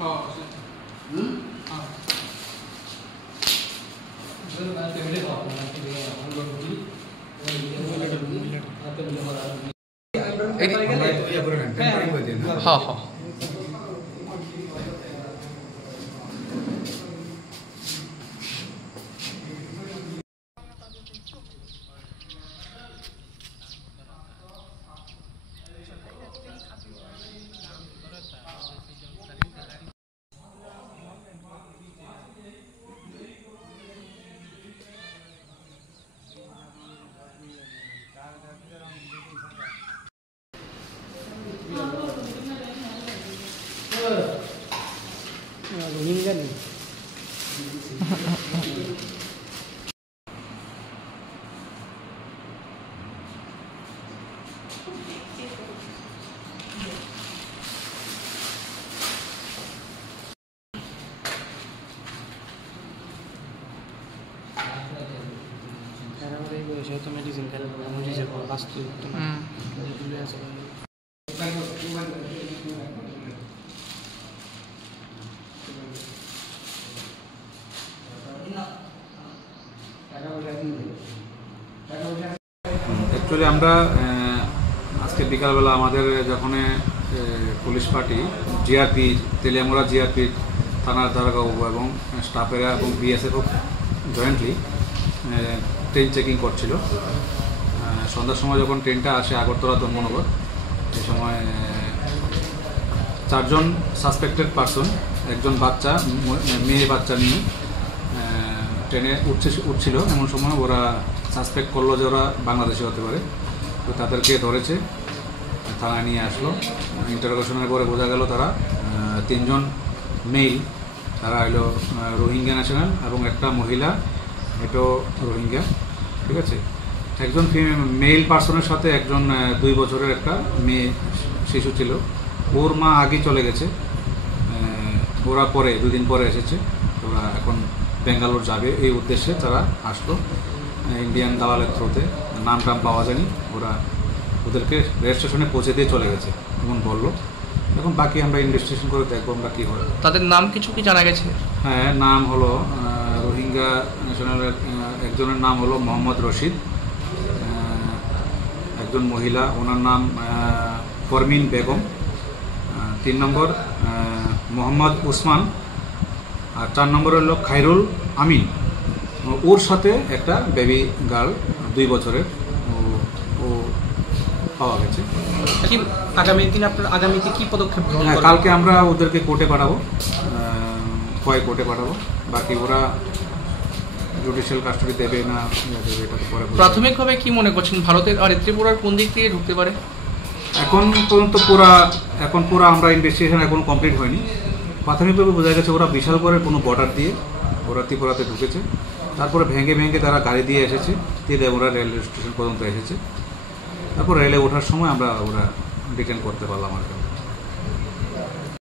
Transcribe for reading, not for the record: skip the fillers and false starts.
हाँ हाँ रोहिंग्या नहीं तो मेडिसिन का मुझे जब वास्तु एक्चुअली আমরা আজকে বিকালবেলা আমাদের যখন police party GRP Teliamura GRP থানার দারোগাবাবু এবং স্টাফেরা এবং বিএসএফ জয়েন্টলি ট্রেন চেকিং করছিল। সন্ধ্যার সময় যখন ট্রেনটা আসে আগরতলা ধর্মনগর, এই সময় 4 জন সাসপেক্টেড পারসন, একজন বাচ্চা মেয়ে বাচ্চা নিয়ে ট্রেনে উঠছিল। এমন সময় ওরা সাসপেক্ট করলো যে ওরা বাংলাদেশি হতে পারে, তো তাদেরকে ধরেছে, থানায় নিয়ে আসলো। ইন্টারোগেশনের পরে বোঝা গেল তারা 3 জন মেল, তারা হলো রোহিঙ্গা ন্যাশনাল এবং একটা মহিলা, এটাও রোহিঙ্গা, ঠিক আছে। একজন মেল পার্সনের সাথে একজন 2 বছরের একটা মেয়ে শিশু ছিল। ওর মা আগে চলে গেছে, ওরা পরে 2 দিন পরে এসেছে। ওরা এখন বেঙ্গালোর যাবে, এই উদ্দেশ্যে তারা আসলো ইন্ডিয়ান দালালের থ্রুতে। নাম টাম পাওয়া যায়নি, ওরা ওদেরকে রেল স্টেশনে পৌঁছে দিয়ে চলে গেছে এমন বললো। এখন বাকি আমরা ইনভেস্টিগেশন করে দেখবো আমরা কী হয়। তাদের নাম কিছু কি জানা গেছে? হ্যাঁ, নাম হলো রোহিঙ্গা ন্যাশনালের একজনের নাম হলো মোহাম্মদ রশিদ, একজন মহিলা, ওনার নাম ফরমিন বেগম, 3 নম্বর মোহাম্মদ উসমান, আর 4 নম্বর হলো খাইরুল আমিন। ওর সাথে একটা বেবি গার্ল 2 বছরের, ও পাওয়া গেছে। কি আগামীতে কি পদক্ষেপ গ্রহণ করবেন? কালকে আমরা ওদেরকে কোর্টে পাঠাবো, কোর্টে পাঠাবো। বাকি ওরা জুডিশিয়াল কাস্টডি দেবে না দেবে এটা পরে। প্রাথমিকভাবে কি মনে করছেন ভারতের আর ত্রিপুরার কোন দিক থেকে ঢুকতে পারে? এখন পর্যন্ত পুরা আমরা ইনভেস্টিগেশন এখন কমপ্লিট হয়নি। প্রাথমিকভাবে বোঝা গেছে ওরা বিশাল করে কোনো বর্ডার দিয়ে ওরা ত্রিপুরাতে ঢুকেছে, তারপরে ভেঙে ভেঙে তারা গাড়ি দিয়ে এসেছে, দিয়ে ওরা রেলওয়ে স্টেশন পর্যন্ত এসেছে। তারপর রেলে ওঠার সময় আমরা ওরা ডিটেন করতে পারলাম আর কি।